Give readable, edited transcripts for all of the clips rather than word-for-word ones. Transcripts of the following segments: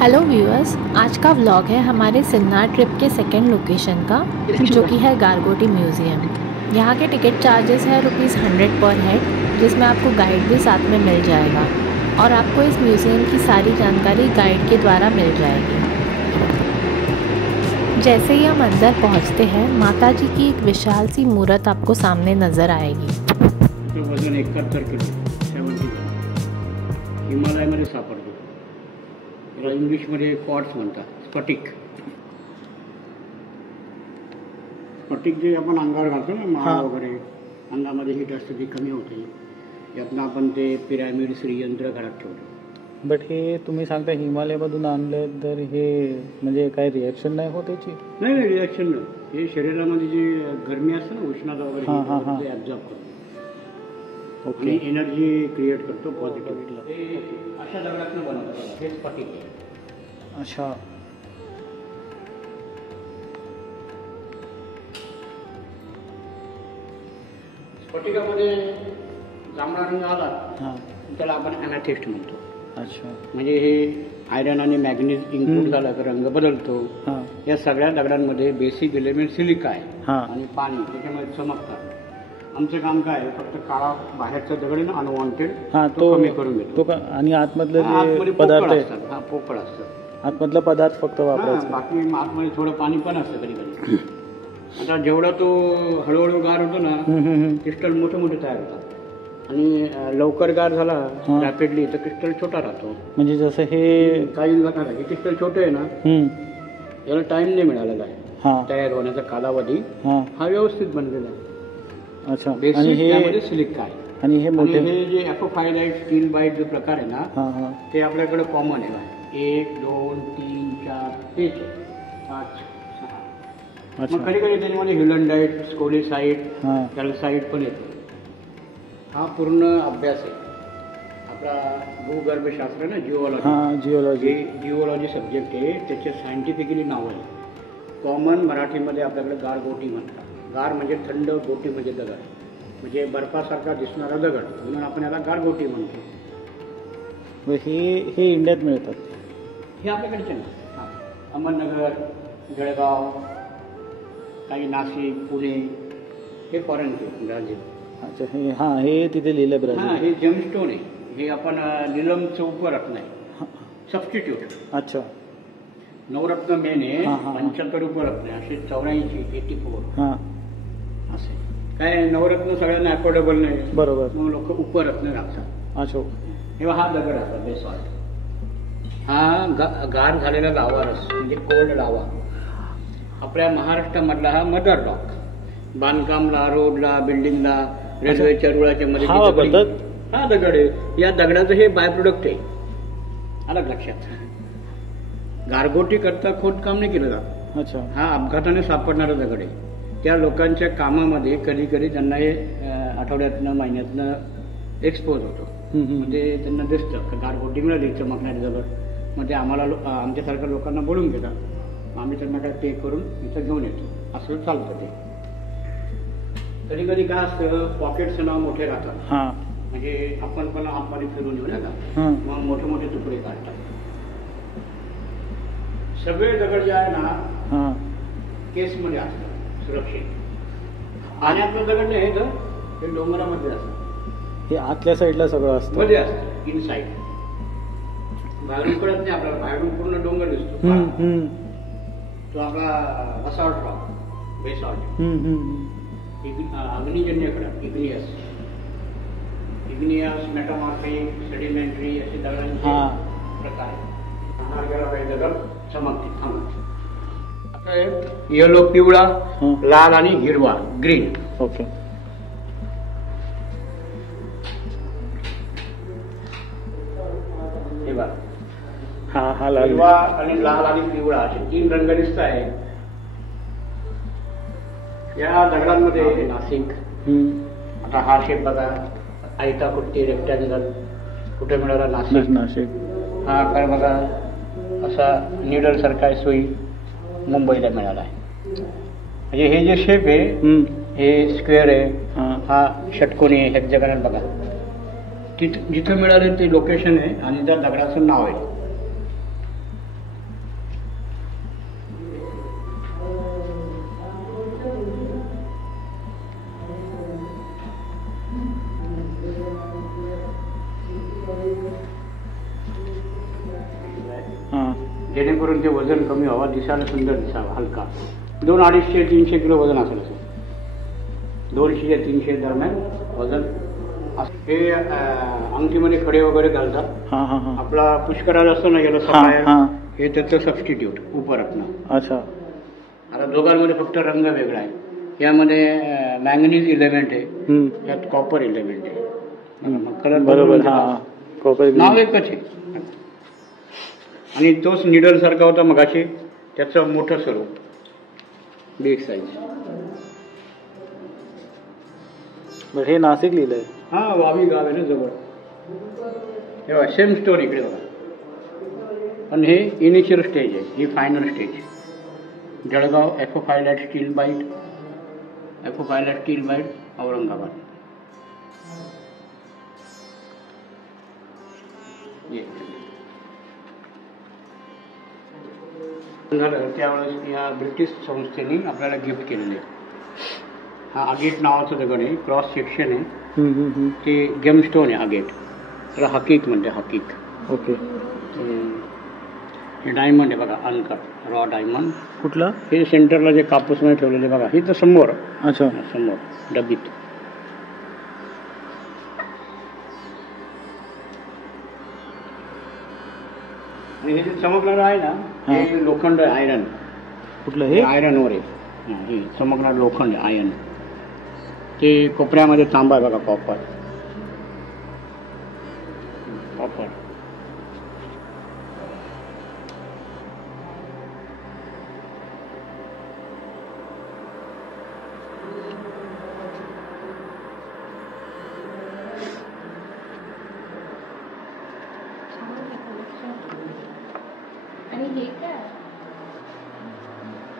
Hello viewers, आज का vlog है हमारे सिन्नार ट्रिप के सेकेंड लोकेशन का, जो कि है गारगोटी म्यूज़ियम। यहाँ के टिकट चार्जेस है ₹100 पर हेड, जिसमें आपको गाइड भी साथ में मिल जाएगा और आपको इस म्यूज़ियम की सारी जानकारी गाइड के द्वारा मिल जाएगी। जैसे ही हम अंदर पहुँचते हैं, माता जी की एक विशाल सी मूर्त आपको सामने नज़र आएगी। वजन 71 किलो 70 हिमालयामध्ये सापडतो। याला इंग्लिशमध्ये क्वार्ट्स म्हणतात, स्फटिक। स्फटिक जे आपण अंगावर घालतो ना, माळ वगैरे, अंगामध्ये हीट असते ती कमी होते। यातनं आपण ते पिरॅमिड श्रीयंत्र घरात ठेवतो। बट हे तुम्ही सांगता हिमालयामधून आणले तर हे म्हणजे काय रिॲक्शन नाही होत याची? नाही, रिॲक्शन नाही। हे शरीरामध्ये जी गरमी असते ना, उष्णता वगैरे, ते ॲब्झॉर्ब करतो। ओके, एनर्जी क्रिएट करतो पॉझिटिव्ह। अशा दगडातनं बनवतात हे स्फटिक। अच्छा, स्फटिकामध्ये जांभळा रंग आला त्याला आपण ॲमेथिस्ट म्हणतो। अच्छा, म्हणजे हे आयरन आणि मॅग्नीज इन्क्लूड झाला तर रंग बदलतो। या सगळ्या दगडांमध्ये बेसिक एलिमेंट सिलिका आहे आणि पाणी, त्याच्यामध्ये चमकतात। आमचं काम काय आहे, फक्त काळा बाहेरचा दगड आहे ना, अनवॉन्टेड, तो कमी करून घेतो। आणि आतमधले जे पदार्थ असतात, पोकळ असतात, आतमधला पदार्थ फक्त वापरायचा। बाकी आतमध्ये थोडं पाणी पण असतं कधी कधी। आता जेवढा तो हळूहळू गार होतो ना, क्रिस्टल मोठे मोठे तयार होतात आणि लवकर गार झाला रॅपिडली तर क्रिस्टल छोटा राहतो। म्हणजे जसं हे काही हे क्रिस्टल छोटे आहे ना, याला टाइम नाही मिळालेला आहे तयार होण्याचा कालावधी, हा व्यवस्थित बनलेला आहे। अच्छा, आणि हे सिलिका आहे आणि हे मोठे हे जे एपोफायलाइट स्टील बाईट जो प्रकार आहे ना, ते आपल्याकडे कॉमन आहे। 1 2 3 4 5 6। मग कधी कधी त्याच्यामध्ये हिलंडाईट, स्कोलिसाईट, कॅल्साईट पण येतो। हा पूर्ण अभ्यास आहे आपला भूगर्भशास्त्र ना, जिओलॉजी सब्जेक्ट आहे। त्याचे सायंटिफिकली नाव आहे। कॉमन मराठीमध्ये आपल्याकडे गारगोटी म्हणतात। गार म्हणजे थंड, गोटी म्हणजे दगड, म्हणजे बर्फासारखा दिसणारा दगड, म्हणून आपण याला गारगोटी म्हणतो। हे इंडियात मिळतात, हे आपल्याकडचे ना, अहमदनगर, जळगाव, काही नाशिक, पुणे, हे फॉरेनचे, ब्राझील। अच्छा, हे तिथे लिहिलं ब्राझील। हे जेमस्टोन आहे, हे आपण नीलमचं उपरत्न आहे, सबस्टिट्यूट। अच्छा, नवरत्न मेन आहे, 75 उपरत्न आहे, असे 84 असे। काय नवरत्न सगळ्यांना अफोर्डेबल नाही, बरोबर, मग लोक उपरत्न राखतात। अच्छा, तेव्हा हा दगड असतो बेसॉल्ट। हा गार झालेला लावा रस म्हणजे कोल्ड लावा। आपल्या महाराष्ट्रामधला हा मदर रॉक। बांधकामला, रोडला, बिल्डिंगला, रेल्वेच्या रुळाच्या मध्ये हा दगड आहे। या दगडाचं हे बाय प्रोडक्ट आहे, अलग लक्षात। गारगोटी करता खोदकाम नाही केलं जात। अच्छा, हा अपघाताने सापडणारा दगड आहे। त्या लोकांच्या कामामध्ये कधी कधी त्यांना हे आठवड्यातनं, महिन्यातनं एक्सपोज होतो, म्हणजे त्यांना दिसतं गारगोटी मिळाली, चमकणारी दगड। मग ते आम्हाला आमच्यासारख्या लोकांना बोलून घेतात, आम्ही त्यांना काय पे करून इथं घेऊन येतो, असं चालतं ते। कधी कधी काय असतं, पॉकेट्स ना मोठे राहतात, म्हणजे आपण पण आतमध्ये फिरून येऊ नका, मग मोठे मोठे तुकडे काढतात। सगळे दगड जे आहे ना, केसमध्ये असतात सुरक्षित। आणि आपलं दगड नाही हे, तर हे डोंगरामध्ये असतं, हे आतल्या साईडला सगळं असतं, मध्ये असतं, इन साईड। बाहेरून कळत नाही आपल्याला, बाहेरून पूर्ण डोंगर दिसतो, तो आपला बसॉल्ट रॉक, बेसॉल्ट, अग्निजन्य खडक, इग्नियस, मेटामॉर्फिक, सेडिमेंटरी, असे दगडांचे प्रकार। दगड चमकते, येलो, पिवळा, लाल आणि हिरवा, ग्रीन। ओके, हे बघा, हिरवा आणि लाल आणि पिवळा असे 3 रंग दिसत आहे या दगडांमध्ये। नाशिक, आता हा शेप बघा, आयता कुट्टी, रेक्टँगल, कुठे मिळाला? नाशिक। हा आकार बघा, असा निडल सारखा सुई, मुंबईला मिळाला आहे। म्हणजे हे जे शेप आहे, हे स्क्वेअर आहे, हा षटकोनी आहे, हेक्सागोनल बघा। जिथं मिळाले ते लोकेशन आहे आणि त्या दगडाचं नाव आहे। जेणेकरून ते वजन कमी व्हावं, दिसायला सुंदर दिसावं, हलका. 200-250-300 किलो वजन असेल असं. 200 ते 300 दरम्यान वजन. हे अंगठीमध्ये खडे वगैरे घालतात. आपला पुष्कराज असतो ना, याला सफायर, हे त्याचं सबस्टिट्यूट उपरत्न. अच्छा. आता दोघांमध्ये फक्त रंग वेगळा आहे. यामध्ये मॅंगनीज इलेमेंट आहे, यात कॉपर इलेमेंट आहे. कलर बरोबर, नाव एकच आहे. आणि तोच निडल सारखा होता मगाशी, त्याचं मोठं स्वरूप बिग साईज. हे नाशिक लिहिलंय. हा, वावी गाव आहे ना जवळ. हे सेम स्टोरी इकडे बघा. पण हे इनिशियल स्टेज आहे, ही final stage. Jalgaon apophyllite stilbite, apophyllite stilbite, Aurangabad. झालं त्यावेळेस या ब्रिटिश संस्थेने आपल्याला गिफ्ट केलेले. हा अगेट नावाचं दगड आहे, क्रॉस सेक्शन आहे, ते गेमस्टोन आहे अगेट, त्याला हकीक म्हणते, हकीक. ओके. हे डायमंड आहे बघा, अनकट रॉ डायमंड. कुठला? हे सेंटरला जे कापूस मध्ये ठेवलेले बघा, हे तर समोर. अच्छा, समोर डबीत. आणि हे जे चमकणार आहे ना, हे लोखंड आहे, आयरन. कुठलं? हे आयरनवर आहे. हे चमकणार लोखंड आयरन. ते कोपऱ्यामध्ये तांबा आहे बघा, कॉपर. कॉपर.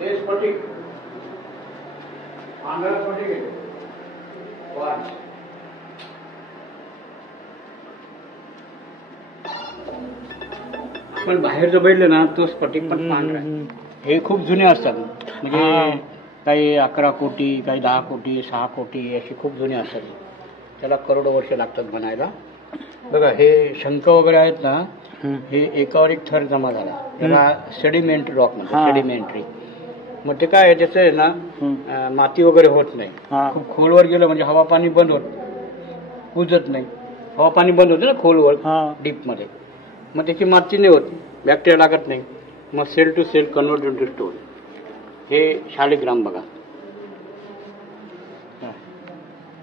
हे स्फटिक, पांढरा स्फटिक आहे. पण बाहेर जो बैठले ना, तो स्फटिक पण पांढरा आहे. हे खूप जुने असतात, म्हणजे काही 11 कोटी, काही 10 कोटी, 6 कोटी असे खूप जुने असतात. त्याला करोडो वर्ष लागतात बनायला. बघा हे शंख वगैरे आहेत ना, हे एकावर एक थर जमा झाला, त्याला सेडिमेंट रॉक म्हणतात, सेडिमेंटरी. मग ते काय आहे, त्याचं आहे ना, माती वगैरे होत नाही. खूप खोलवर गेलं म्हणजे हवा पाणी बंद होत, कुजत नाही. हवा पाणी बंद होते ना खोलवर, डीप मध्ये, मग त्याची माती नाही होत, बॅक्टेरिया लागत नाही. मग cell to cell convert into stone. हे शालिग्राम बघा.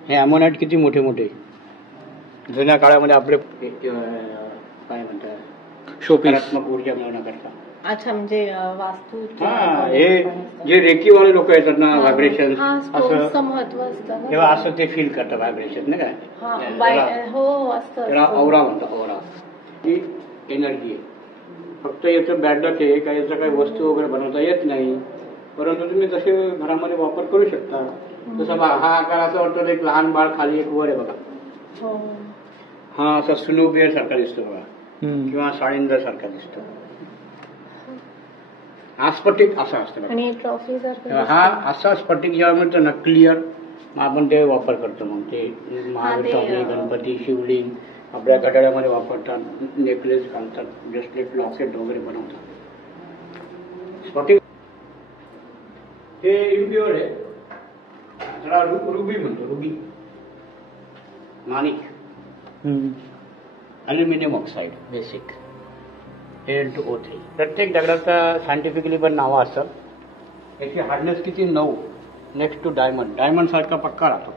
हे अमोनाइट किती मोठे मोठे, जुन्या काळामध्ये आपले काय म्हणतात, शोकारात्मक ऊर्जा मिळवण्याकरता. अच्छा, म्हणजे वास्तू. हे जे रेकीवाले लोक येतात ना, व्हायब्रेशन असं महत्व असतं तेव्हा असं ते फील करतात, व्हायब्रेशन नाही काय. हो, असतं. त्याला औरा म्हणतात, औरा. ही एनर्जी आहे. फक्त याचं बॅड लक आहे, काही याचं काही वस्तू वगैरे बनवता येत नाही, परंतु तुम्ही तसे घरामध्ये वापर करू शकता. जसं हा आकार असा वाटतो, एक लहान बाळ खाली एक वर आहे बघा. हा असा स्नो बिअर सारखा दिसतो बघा, किंवा साळिंदर सारखा दिसतो. हा स्फटिक असा असतो. हा असा स्फटिक जेव्हा मिळतो ना क्लिअर, मग आपण ते वापर करतो. मग ते महावीर, गणपती, शिवलिंग आपल्या घड्याळामध्ये वापरतात, नेकलेस घालतात, ब्रेसलेट, लॉकेट वगैरे बनवतात. स्फटिक हे इम्प्युअर आहे, त्याला रुबी म्हणतो, रुबी, माणिक. Aluminium oxide basic, Al2O3. प्रत्येक दगडाचा सायंटिफिकली पण नावं असतात. याची हार्डनेस किती, 9, नेक्स्ट टू डायमंड. डायमंड सारखा पक्का राहतो.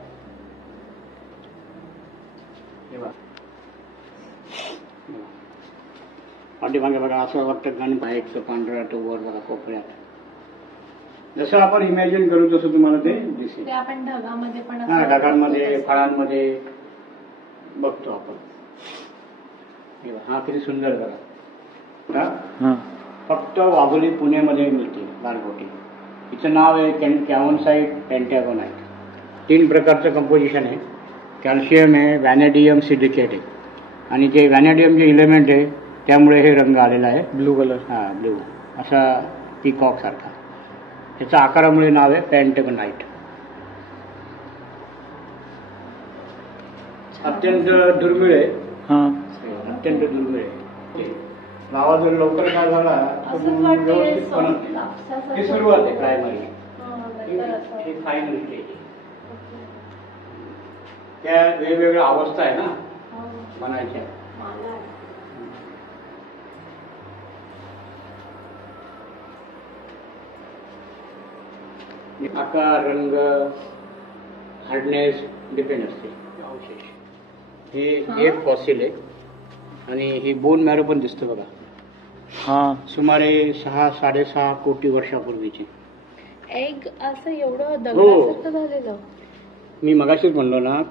पाठीमागे बघा असं वाटतं गण बाहेरचं पांढरा तो वर बघा कोपऱ्यात. जसं आपण इमॅजिन करू तसं तुम्हाला ते दिसेल. आपण ढगामध्ये पण, ढगांमध्ये, फळांमध्ये बघतो आपण. हा किती सुंदर बघा. फक्त वाघोली पुण्यामध्ये मिळते गारगोटी. हिचं नाव आहे कॅव्हनसाईट पेंटॅगोनाइट. 3 प्रकारचं कंपोजिशन आहे. कॅल्शियम आहे, व्हॅनेडियम सिलिकेट आहे, आणि जे व्हॅनेडियम जे इलेमेंट आहे त्यामुळे हे रंग आलेला आहे, ब्लू कलर. ब्लू असा पीकॉक सारखा. त्याच्या आकारामुळे नाव आहे पेंटॅगोनाइट. अत्यंत दुर्मिळ आहे, अत्यंत दुर्मिळ आहे. लावा जर लवकर काय झाला तर व्यवस्थित बनत. ही सुरुवात आहे प्रायमरी, ही फायनल स्टेज. त्या वेगवेगळ्या अवस्था आहे ना बनायच्या. आकार, रंग, हार्डनेस डिपेंड असते. हे एक फॉसिल आहे आणि ही बोन मॅरो पण दिसतं बघा. हा, सुमारे 6-6.5 कोटी वर्षापूर्वीची. एग असं एवढं दगडासारखं झालेलं. मी मगाशीच म्हणलो ना,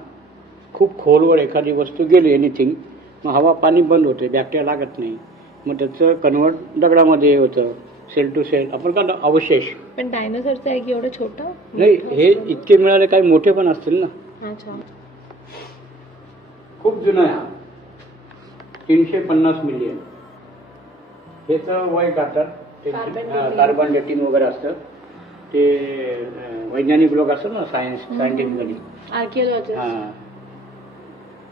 खूप खोलवर एखादी वस्तू गेली एनिथिंग, मग हवा पाणी बंद होते, बॅक्टेरिया लागत नाही, मग त्याचं कन्वर्ट दगडामध्ये होतं, सेल टू सेल. आपण का अवशेष. पण डायनोसॉरचं एग एवढं छोटं नाही, हे इतके मिळाले, काही मोठे पण असतील ना. अच्छा. खूप जुना आहे हा, 350 मिलियन. ह्याचं वय काढतात, कार्बन डेटिंग वगैरे असतं. ते वैज्ञानिक लोक असतात ना, सायंटिफिकली आर्किओलॉजिस्ट. हां,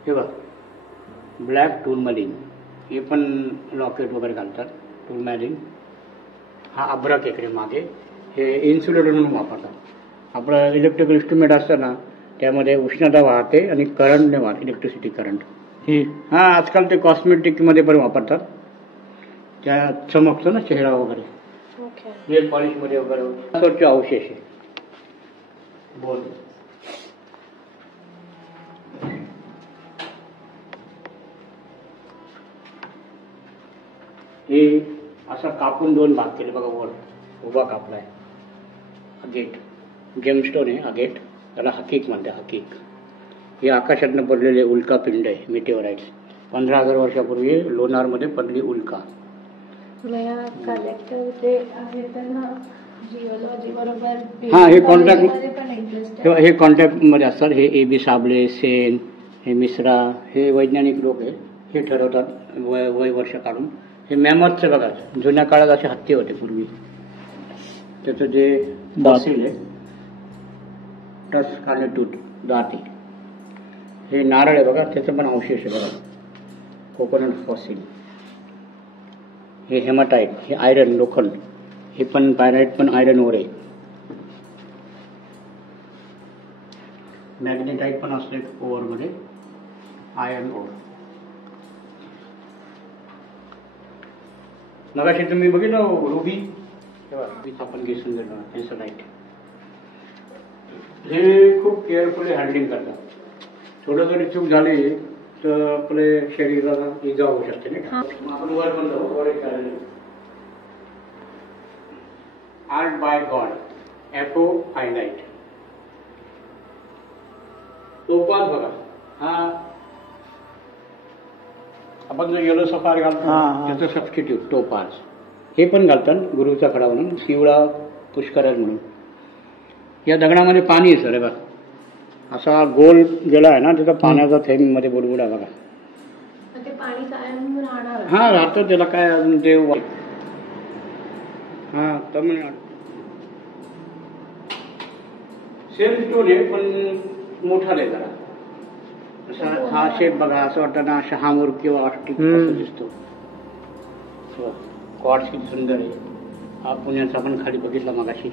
हे बघ, ब्लॅक टूरमॅलिन, हे पण लॉकेट वगैरे घालतात. टूरमॅलिन हा अब्रक इकडे मागे, हे इन्सुलेटर म्हणून वापरतात. आपलं इलेक्ट्रिकल इन्स्ट्रुमेंट असतं ना, त्यामध्ये उष्णता वाहते आणि करंटने वाहते, इलेक्ट्रिसिटी करंट. हा, आजकाल ते कॉस्मेटिकमध्ये पण वापरतात. त्या चमकतो ना चेहरा वगैरे, नेल पॉलिशमध्ये वगैरे. स्वच्छ अवशेष आहे. बोल. हे असा कापून 2 भाग केले बघा. वर उभा कापलाय. अगेट जेमस्टोन आहे. अगेट, त्याला हकीक म्हणते. हकीक हे आकाशातनं पडलेले उल्का पिंड आहे, मिटेओराइट्स. 15,000 वर्षापूर्वी लोणारमध्ये पडली उल्का. हा, हे कॉन्टॅक्ट मध्ये असतात. हे AB साबळे, सेन, हे मिश्रा, हे वैज्ञानिक लोक आहे. हे ठरवतात वय वर्ष काढून. हे मॅमथचे बघा, जुन्या काळात असे हत्ती होते पूर्वी. त्याचं जे फॉसिल आहे, टस कानेटूट, दाती. हे नारळ आहे बघा, त्याचं पण अवशेष आहे बघा. Coconut fossil. हे हेमाटाईट, हे आयरन, लोखंड. हे पण पायराईट पण आयरन ओर आहे. मॅग्नेटाईट पण असले ओरमध्ये, आयर्न ओर. मगाशी तुम्ही बघितलं रुबी, आपण घेऊन गेलो एन्सोलाइट. हे खूप केअरफुली हँडलिंग करतात. थोडं जरी चूक झाली तर आपले शरीराला इजा होऊ शकते नाही का. आपण वर पण जाऊ. वर एक art by God, apophyllite. Topaz बघा. हा, आपण जो येलो सफार घालतो त्याचं सबस्टिट्यूट टोपाज. हे पण घालतात गुरुचा खडा म्हणून, शिवळा पुष्कराज म्हणून. या दगडामध्ये पाणी आहे सर. हे बघा, असा गोल गेला आहे ना, तिथं पाण्याचा थेंब मध्ये बुडबुड आहे बघा. हा, राहतं. त्याला काय अजून देव. हा, तमिळनाडू सेम स्टोन आहे पण मोठा आहे जरा. असा हा शेप बघा, असं वाटतं ना शहामूर किंवा ऑस्ट्रिक असं दिसतो. क्वार्ट्ज किती सुंदर आहे. हा पुण्याचा पण खाली बघितला मगाशी.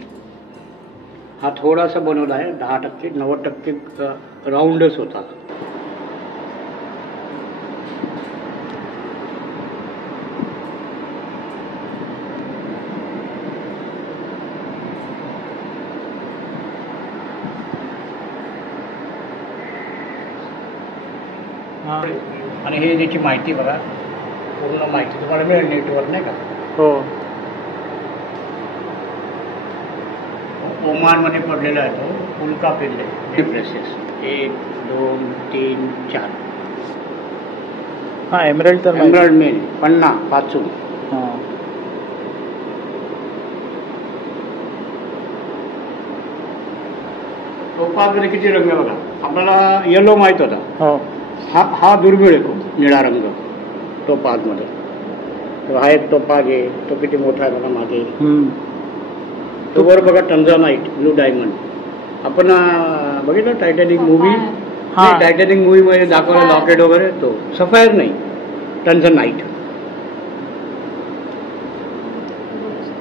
हा थोडासा बनवला आहे, 10%, 90% राऊंडच होता. आणि हे त्याची माहिती बघा, पूर्ण माहिती तुम्हाला मिळेल नेटवर नाही का. हो. ओमानमध्ये पडलेला आहे तो उल्का पिंड आहे. प्लेसेस 1, 2, 3, 4. हा, एमरल्ड तर एमरल्ड मेन, पन्ना, पाचू. टोपाजमध्ये किती रंग बघा. आपल्याला येलो माहित होता. हो. हा दुर्मिळ आहे खूप, निळा रंग टोपाजमध्ये. हा एक टोपाज आहे, तो किती मोठा आहे बघा मागे. तो वर बघा टंझानाइट, ब्लू डायमंड. आपण बघितलं टायटॅनिक मूवी. टायटॅनिक मूवी मध्ये दाखवलं लॉकेट वगैरे, तो सफायर नाही, टंझानाइट.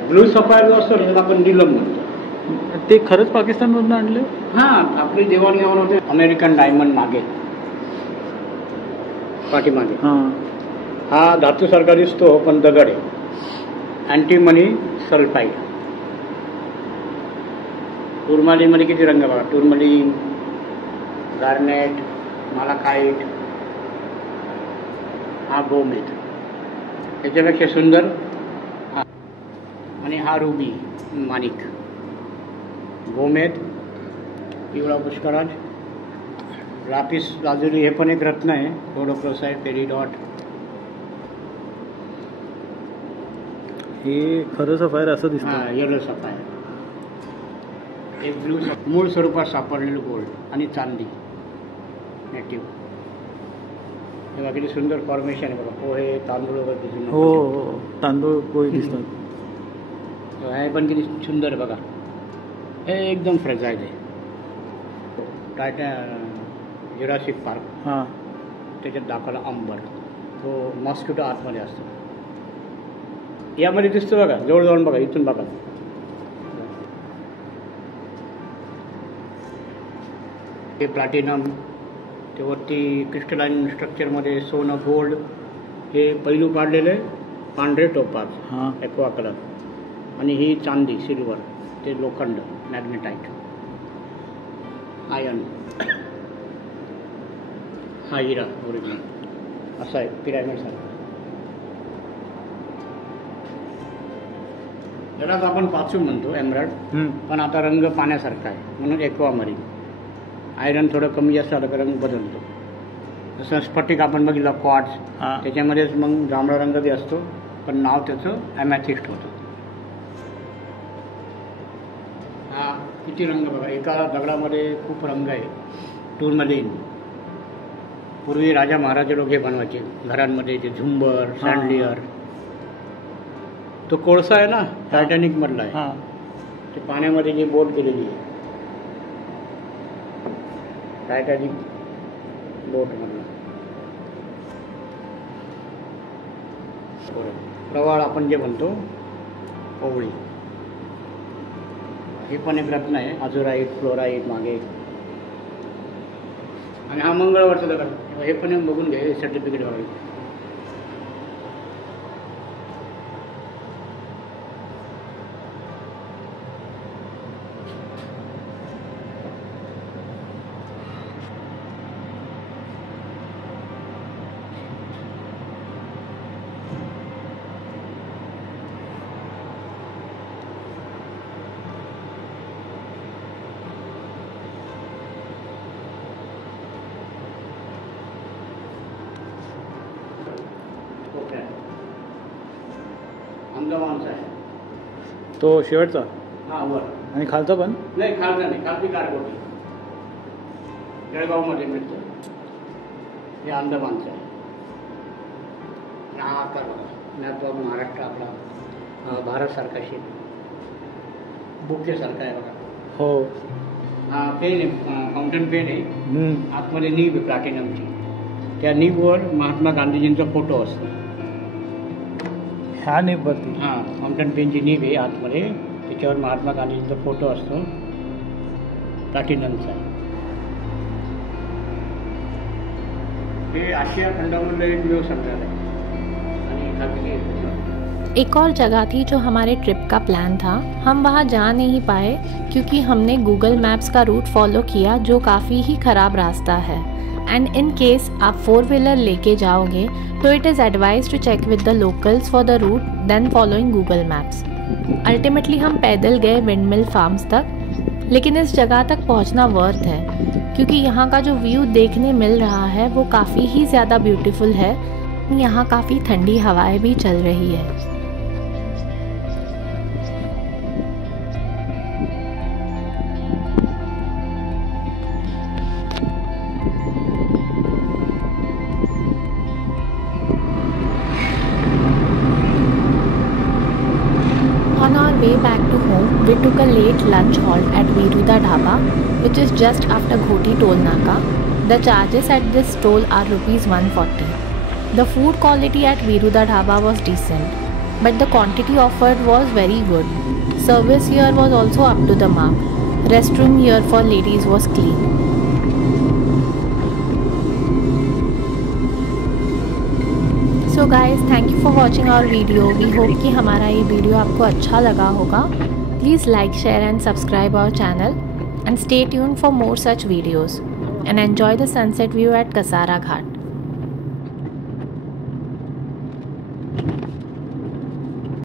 ब्लू सफायर जो असतो त्याला आपण नीलम म्हणतो. ते खरंच पाकिस्तानमधून आणले? हां, आपली देवाणघेवाण होते. अमेरिकन डायमंड मागे पाठीमागे. हा धातूसारखा दिसतो पण दगड आहे. Antimony sulphide. टूरमालीमध्ये किती रंग बघा, टूरमालीन, गार्नेट, मालाकाईट, हा गोमेद. त्याच्यापेक्षा सुंदर हा, आणि हा रुबी माणिक. गोमेद, पिवळा पुष्कराज, लापिस लाजुली हे पण एक रत्न आहे. रोडोक्रोसाईड, पेरिडॉट. हे खरं सफायर असं दिसतं. हां, येलो सफायर. एक ब्लू मूळ स्वरूपात सापडलेलं गोल्ड आणि चांदी नेटिव्ह. हे किती सुंदर फॉर्मेशन आहे बघा. पोहे, तांदूळ वगैरे दिसून. हो हो, तांदूळ पोहे दिसतात. हे पण किती सुंदर आहे बघा. हे एकदम फ्रेजाईल आहे. जुरासिक पार्क हां, त्याच्यात दाखवला अंबर. तो मॉस्किटो आतमध्ये असतो. यामध्ये दिसतं बघा, जवळ जाऊन बघा, इथून बघा. हे प्लॅटिनम, ते वरती क्रिस्टलाइन स्ट्रक्चरमध्ये सोनं, गोल्ड. हे पैलू पाडलेले पांढरे टोपाज, एक्वा कलर. आणि ही चांदी, सिल्वर, ते लोखंड, मॅग्नेटाईट. आयर्न, हा हिरा ओरिजिनल असा आहे, पिरॅमिड सारखा. त्यालाच आपण पाचू म्हणतो, एमराल्ड. पण आता रंग पाण्यासारखा आहे म्हणून एक्वामरीन. आयरन थोडं कमी जास्त आलं का रंग बदलतो. जसं स्फटिक आपण बघितलं, क्वार्ट्ज, त्याच्यामध्येच मग जांभळा रंग बी असतो, पण नाव त्याचं ॲमॅथिस्ट होतं. हा किती रंग बघा, एका दगडामध्ये खूप रंग आहे. टूरमध्ये पूर्वी राजा महाराजे लोक हे बनवायचे घरांमध्ये, ते झुंबर, सँडलियर. तो कोळसा आहे ना, टायटॅनिक मधला आहे. ते पाण्यामध्ये जी बोट केलेली आहे, टायटॅनिक बोट मधला. प्रवाळ आपण जे म्हणतो, ओवळी. हे पण एक रत्न आहे, अजुराईट, फ्लोराईट मागे. आणि हा मंगळवारचा दगड. हे पण एक बघून घ्या, सर्टिफिकेट बघायचं. अंदमानचा आहे तो शेवटचा. हा, वर. आणि खालचा पण नाही, खालचा नाही, खालची गारगोटी जळगावमध्ये मिळतं. हे अंदमानचं आहे. हा आकार बघा, मॅप ऑफ महाराष्ट्र आपला भारतसारखा शेप, बुकेसारखा आहे बघा. हो. हा पेन आहे, फाउंटन पेन आहे. आतमध्ये नीब आहे प्लॅटिनमची. त्या नीबवर महात्मा गांधीजींचा फोटो असतो. ह्या नीबवरती? हां, फाउंटन पेनची नीब आहे आतमध्ये, त्याच्यावर महात्मा गांधीजींचा फोटो असतो, प्लॅटिनमचा. हे आशिया खंडामधलं एकमेव संग्रहालय आणि एक और जगह थी जो हमारे ट्रिप का प्लान था, हम वहाँ जा नहीं पाए क्योंकि हमने गूगल मैप्स का रूट फॉलो किया जो काफ़ी ही ख़राब रास्ता है. एंड इन केस आप 4-व्हीलर लेके जाओगे तो it is advise to check with the locals for the route then following Google Maps. Ultimately हम पैदल गए विंडमिल फार्म्स तक, लेकिन इस जगह तक पहुंचना वर्थ है क्योंकि यहाँ का जो व्यू देखने मिल रहा है वो काफ़ी ही ज़्यादा ब्यूटीफुल है. यहाँ काफ़ी ठंडी हवाएं भी चल रही है. On our way back to home, we took a late lunch halt at Viruda Dhaba, which is just after Ghoti Toll Naka. The charges at this toll are ₹140. The food quality at Viruda Dhaba was decent. but the quantity offered was very good. Service here was also up to the mark. Restroom here for ladies was clean. So guys, thank you for watching our video. We hope कि हमारा ये video आपको अच्छा लगा होगा. Please like, share and subscribe our channel and stay tuned for more such videos and enjoy the sunset view at Kasara Ghat.